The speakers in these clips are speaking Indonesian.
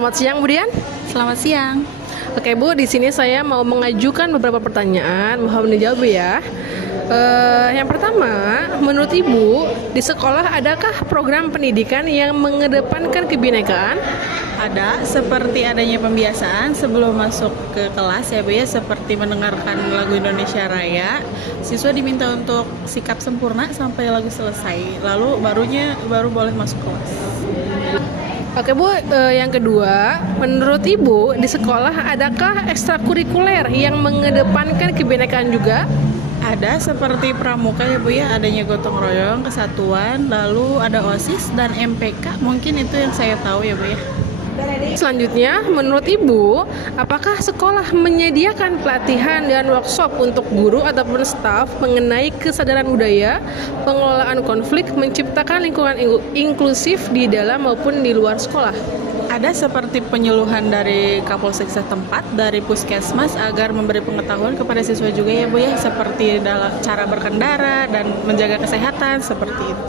Selamat siang, Bu Dian. Selamat siang. Oke, Bu, di sini saya mau mengajukan beberapa pertanyaan. Mohon dijawab ya. Yang pertama, menurut Ibu, di sekolah adakah program pendidikan yang mengedepankan kebinekaan? Ada, seperti adanya pembiasaan sebelum masuk ke kelas ya Bu ya, seperti mendengarkan lagu Indonesia Raya. Siswa diminta untuk sikap sempurna sampai lagu selesai, lalu baru boleh masuk kelas. Oke, Bu, yang kedua, menurut Ibu, di sekolah adakah ekstrakurikuler yang mengedepankan kebinekaan juga? Ada seperti pramuka ya Bu ya, adanya gotong royong, kesatuan, lalu ada OSIS dan MPK. Mungkin itu yang saya tahu ya Bu ya. Selanjutnya, menurut Ibu, apakah sekolah menyediakan pelatihan dan workshop untuk guru ataupun staf mengenai kesadaran budaya, pengelolaan konflik, menciptakan lingkungan inklusif di dalam maupun di luar sekolah? Ada seperti penyuluhan dari Kapolsek setempat, dari puskesmas agar memberi pengetahuan kepada siswa juga ya Bu ya, seperti dalam cara berkendara dan menjaga kesehatan seperti itu.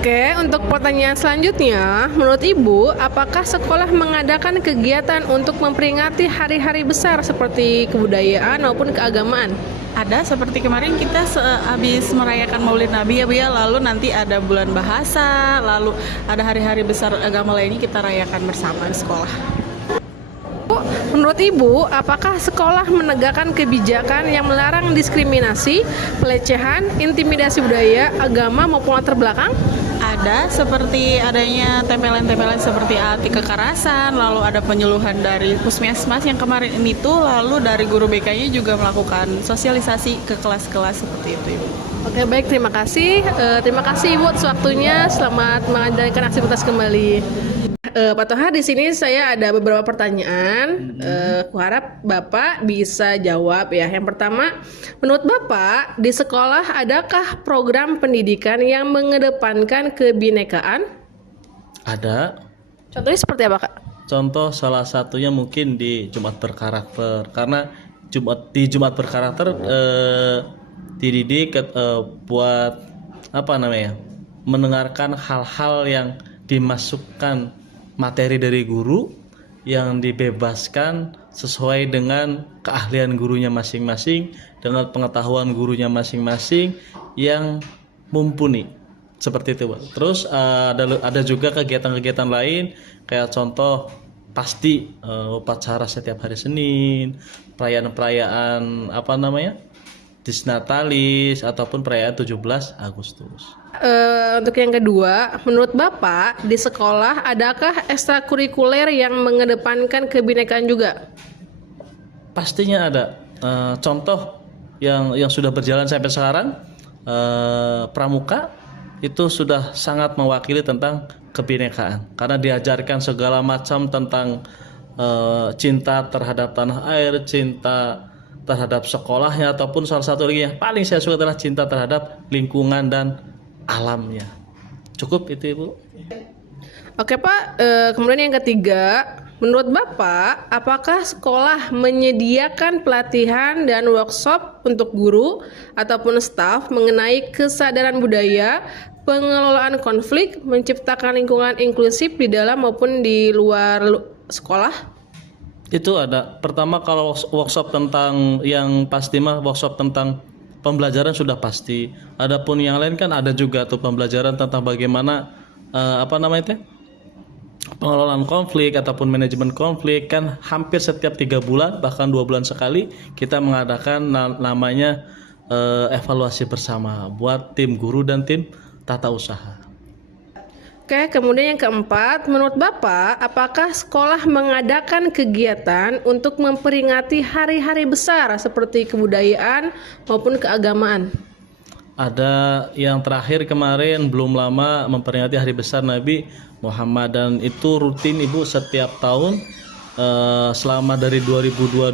Oke, untuk pertanyaan selanjutnya, menurut Ibu, apakah sekolah mengadakan kegiatan untuk memperingati hari-hari besar seperti kebudayaan maupun keagamaan? Ada seperti kemarin kita habis merayakan Maulid Nabi ya Bu ya, lalu nanti ada bulan bahasa, lalu ada hari-hari besar agama lainnya kita rayakan bersama di sekolah. Menurut Ibu, apakah sekolah menegakkan kebijakan yang melarang diskriminasi, pelecehan, intimidasi budaya, agama maupun latar belakang? Ada seperti adanya tempelan-tempelan seperti anti kekerasan, lalu ada penyuluhan dari puskesmas yang kemarin itu, lalu dari guru BK-nya juga melakukan sosialisasi ke kelas-kelas seperti itu Ibu. Oke, baik, terima kasih. Terima kasih Ibu atas waktunya. Selamat menjalankan aktivitas kembali. Pak Toha, di sini saya ada beberapa pertanyaan. Kuharap Bapak bisa jawab ya. Yang pertama, menurut Bapak di sekolah adakah program pendidikan yang mengedepankan kebinekaan? Ada. Contohnya seperti apa, Kak? Contoh salah satunya mungkin di Jumat Berkarakter, karena di Jumat Berkarakter dididik buat apa namanya, mendengarkan hal-hal yang dimasukkan materi dari guru yang dibebaskan sesuai dengan keahlian gurunya masing-masing, dengan pengetahuan gurunya masing-masing yang mumpuni. Seperti itu, Pak. Terus ada juga kegiatan-kegiatan lain, kayak contoh pasti upacara setiap hari Senin, perayaan-perayaan apa namanya? Disnatalis ataupun perayaan 17 Agustus. Untuk yang kedua, menurut Bapak di sekolah adakah ekstrakurikuler yang mengedepankan kebinekaan juga? Pastinya ada. Contoh yang sudah berjalan sampai sekarang, pramuka itu sudah sangat mewakili tentang kebinekaan, karena diajarkan segala macam tentang cinta terhadap tanah air, cinta terhadap sekolahnya, ataupun salah satu lagi yang paling saya suka adalah cinta terhadap lingkungan dan alamnya. Cukup itu Ibu. Oke Pak, kemudian yang ketiga, menurut Bapak apakah sekolah menyediakan pelatihan dan workshop untuk guru ataupun staf mengenai kesadaran budaya, pengelolaan konflik, menciptakan lingkungan inklusif di dalam maupun di luar sekolah? Itu ada. Pertama, kalau workshop tentang yang pasti mah workshop tentang pembelajaran sudah pasti. Adapun yang lain kan ada juga tuh pembelajaran tentang bagaimana apa namanya itu? Pengelolaan konflik ataupun manajemen konflik. Kan hampir setiap 3 bulan bahkan 2 bulan sekali kita mengadakan namanya evaluasi bersama buat tim guru dan tim tata usaha. Oke, kemudian yang keempat, menurut Bapak, apakah sekolah mengadakan kegiatan untuk memperingati hari-hari besar seperti kebudayaan maupun keagamaan? Ada yang terakhir kemarin belum lama memperingati Hari Besar Nabi Muhammad, dan itu rutin Ibu setiap tahun selama dari 2022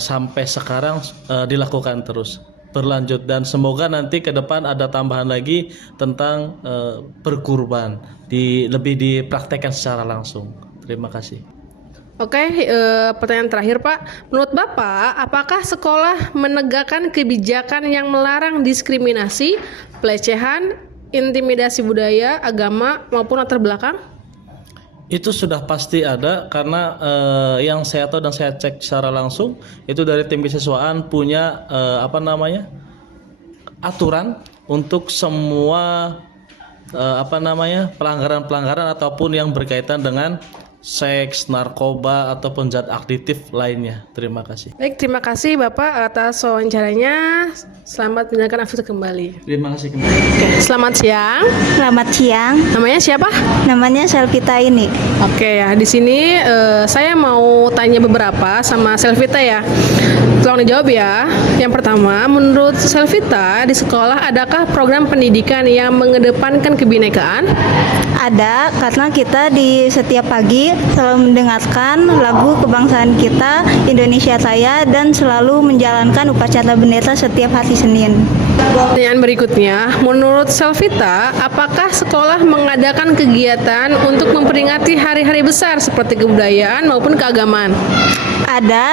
sampai sekarang dilakukan terus. Berlanjut, dan semoga nanti ke depan ada tambahan lagi tentang berkurban, lebih dipraktekkan secara langsung. Terima kasih. Oke, pertanyaan terakhir Pak, menurut Bapak apakah sekolah menegakkan kebijakan yang melarang diskriminasi, pelecehan, intimidasi budaya, agama maupun latar belakang? Itu sudah pasti ada karena yang saya tahu dan saya cek secara langsung itu dari tim kesiswaan punya aturan untuk semua pelanggaran-pelanggaran ataupun yang berkaitan dengan seks, narkoba ataupun zat aktif lainnya. Terima kasih. Baik, terima kasih Bapak atas wawancaranya. Selamat menjalankan aktivitas kembali. Terima kasih kembali. Oke, selamat siang. Selamat siang, Namanya siapa? namanya Selvita ini. Oke ya, di sini saya mau tanya beberapa sama Selvita ya. Tolong dijawab ya. Yang pertama, menurut Selvita di sekolah adakah program pendidikan yang mengedepankan kebinekaan? Ada, karena kita di setiap pagi selalu mendengarkan lagu kebangsaan kita, Indonesia Raya, dan selalu menjalankan upacara bendera setiap hari Senin. Pertanyaan berikutnya, menurut Selvita, apakah sekolah mengadakan kegiatan untuk memperingati hari-hari besar seperti kebudayaan maupun keagamaan? Ada,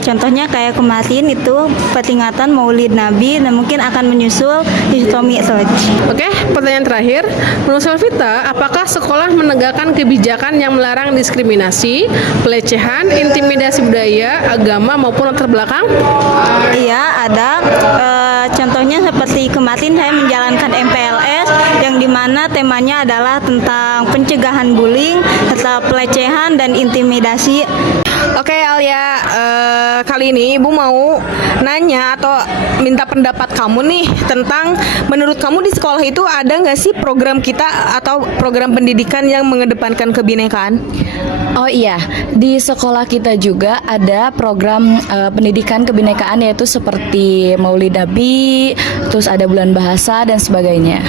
contohnya kayak kemarin itu peringatan Maulid Nabi, dan mungkin akan menyusul Isra Mi'raj. Oke, pertanyaan terakhir, menurut Selvita, apakah sekolah menegakkan kebijakan yang melarang diskriminasi, pelecehan, intimidasi budaya, agama maupun latar belakang? Iya, ada. Contohnya seperti kemarin saya menjalankan MPLS yang dimana temanya adalah tentang pencegahan bullying, serta pelecehan dan intimidasi. Oke Alia, kali ini Ibu mau nanya atau minta pendapat kamu nih tentang menurut kamu di sekolah itu ada nggak sih program kita atau program pendidikan yang mengedepankan kebinekaan? Oh iya, di sekolah kita juga ada program pendidikan kebinekaan, yaitu seperti Maulid Nabi, terus ada bulan bahasa dan sebagainya.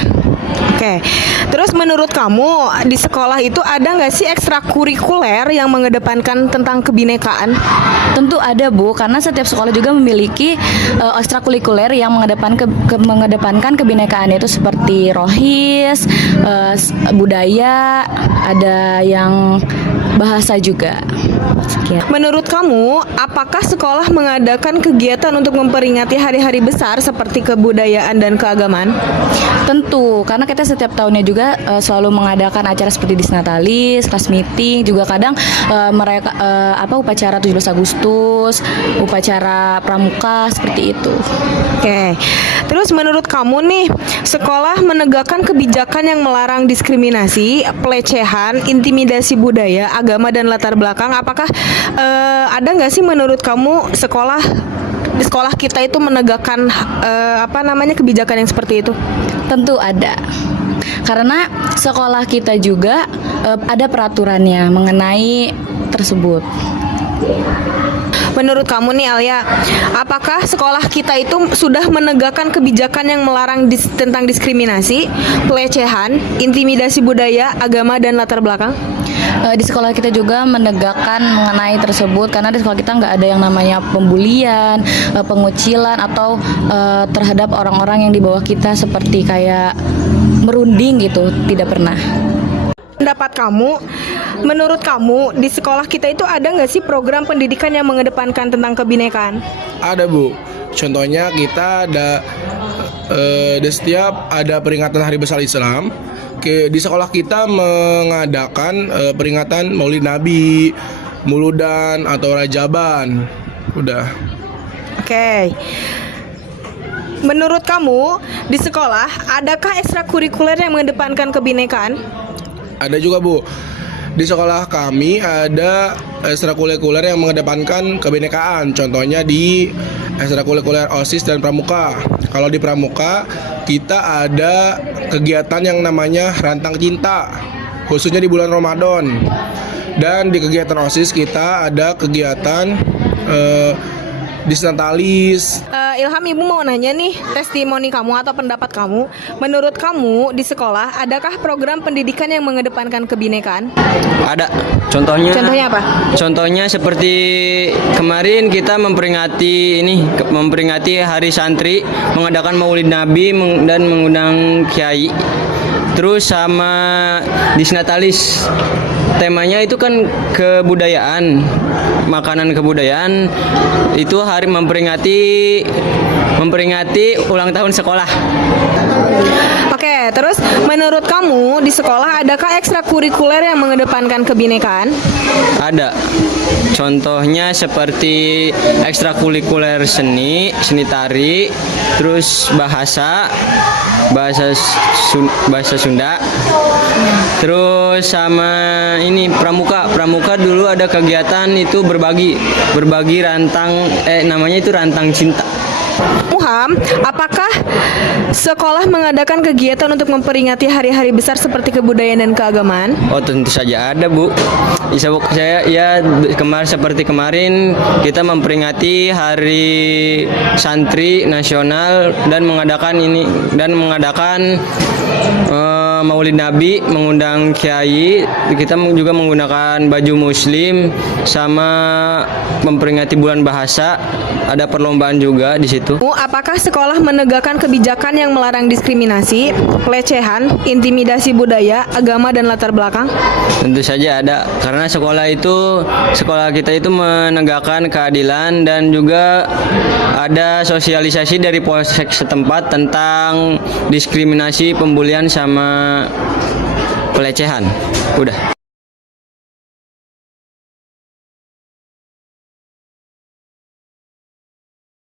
Oke, terus menurut kamu di sekolah itu ada nggak sih ekstrakurikuler yang mengedepankan tentang kebinekaan? Tentu ada Bu, karena setiap sekolah juga memiliki ekstrakurikuler yang mengedepankan kebinekaan, yaitu seperti rohis, budaya, ada yang bahasa juga. Sekian. Menurut kamu, apakah sekolah mengadakan kegiatan untuk memperingati hari-hari besar seperti kebudayaan dan keagamaan? Tentu, karena kita setiap tahunnya juga selalu mengadakan acara seperti Disnatalis, class meeting, juga kadang mereka upacara 17 Agustus, upacara pramuka seperti itu. Oke. Terus menurut kamu nih, sekolah menegakkan kebijakan yang melarang diskriminasi, pelecehan, intimidasi budaya, agama dan latar belakang. Apakah ada nggak sih menurut kamu di sekolah kita itu menegakkan kebijakan yang seperti itu? Tentu ada. Karena sekolah kita juga ada peraturannya mengenai tersebut. Menurut kamu nih Alia, apakah sekolah kita itu sudah menegakkan kebijakan yang melarang tentang diskriminasi, pelecehan, intimidasi budaya, agama dan latar belakang? Di sekolah kita juga menegakkan mengenai tersebut, karena di sekolah kita nggak ada yang namanya pembulian, pengucilan atau terhadap orang-orang yang di bawah kita seperti kayak merunding gitu, tidak pernah. Pendapat kamu, menurut kamu di sekolah kita itu ada nggak sih program pendidikan yang mengedepankan tentang kebinekaan? Ada Bu, contohnya kita ada di setiap ada peringatan Hari Besar Islam, di sekolah kita mengadakan peringatan Maulid Nabi, Muludan atau Rajaban. Udah. Oke. Menurut kamu di sekolah adakah ekstrakurikuler yang mengedepankan kebinekaan? Ada juga Bu. Di sekolah kami ada ekstrakurikuler yang mengedepankan kebinekaan. Contohnya di ekstrakurikuler OSIS dan Pramuka. Kalau di Pramuka kita ada kegiatan yang namanya Rantang Cinta, khususnya di bulan Ramadan. Dan di kegiatan OSIS kita ada kegiatan Disnatalis. Ilham, Ibu mau nanya nih, testimoni kamu atau pendapat kamu. Menurut kamu di sekolah adakah program pendidikan yang mengedepankan kebinekaan? Ada. Contohnya apa? Contohnya seperti kemarin kita memperingati Hari Santri, mengadakan Maulid Nabi dan mengundang kiai. Terus sama Disnatalis. Temanya itu kan kebudayaan, makanan kebudayaan. Itu hari memperingati ulang tahun sekolah. Oke, terus menurut kamu di sekolah adakah ekstrakurikuler yang mengedepankan kebinekaan? Ada. Contohnya seperti ekstrakurikuler seni, seni tari, terus bahasa Sunda. Terus sama ini pramuka. Pramuka dulu ada kegiatan itu berbagi rantang namanya itu rantang cinta. Muham, apakah sekolah mengadakan kegiatan untuk memperingati hari-hari besar seperti kebudayaan dan keagamaan? Oh, tentu saja ada, Bu. Saya seperti kemarin kita memperingati Hari Santri Nasional dan mengadakan Maulid Nabi, mengundang kiai. Kita juga menggunakan baju muslim sama memperingati bulan bahasa. Ada perlombaan juga di situ. Apakah sekolah menegakkan kebijakan yang melarang diskriminasi, pelecehan, intimidasi budaya, agama, dan latar belakang? Tentu saja ada, karena sekolah kita itu menegakkan keadilan dan juga ada sosialisasi dari polsek setempat tentang diskriminasi, pembulian sama pelecehan. Udah.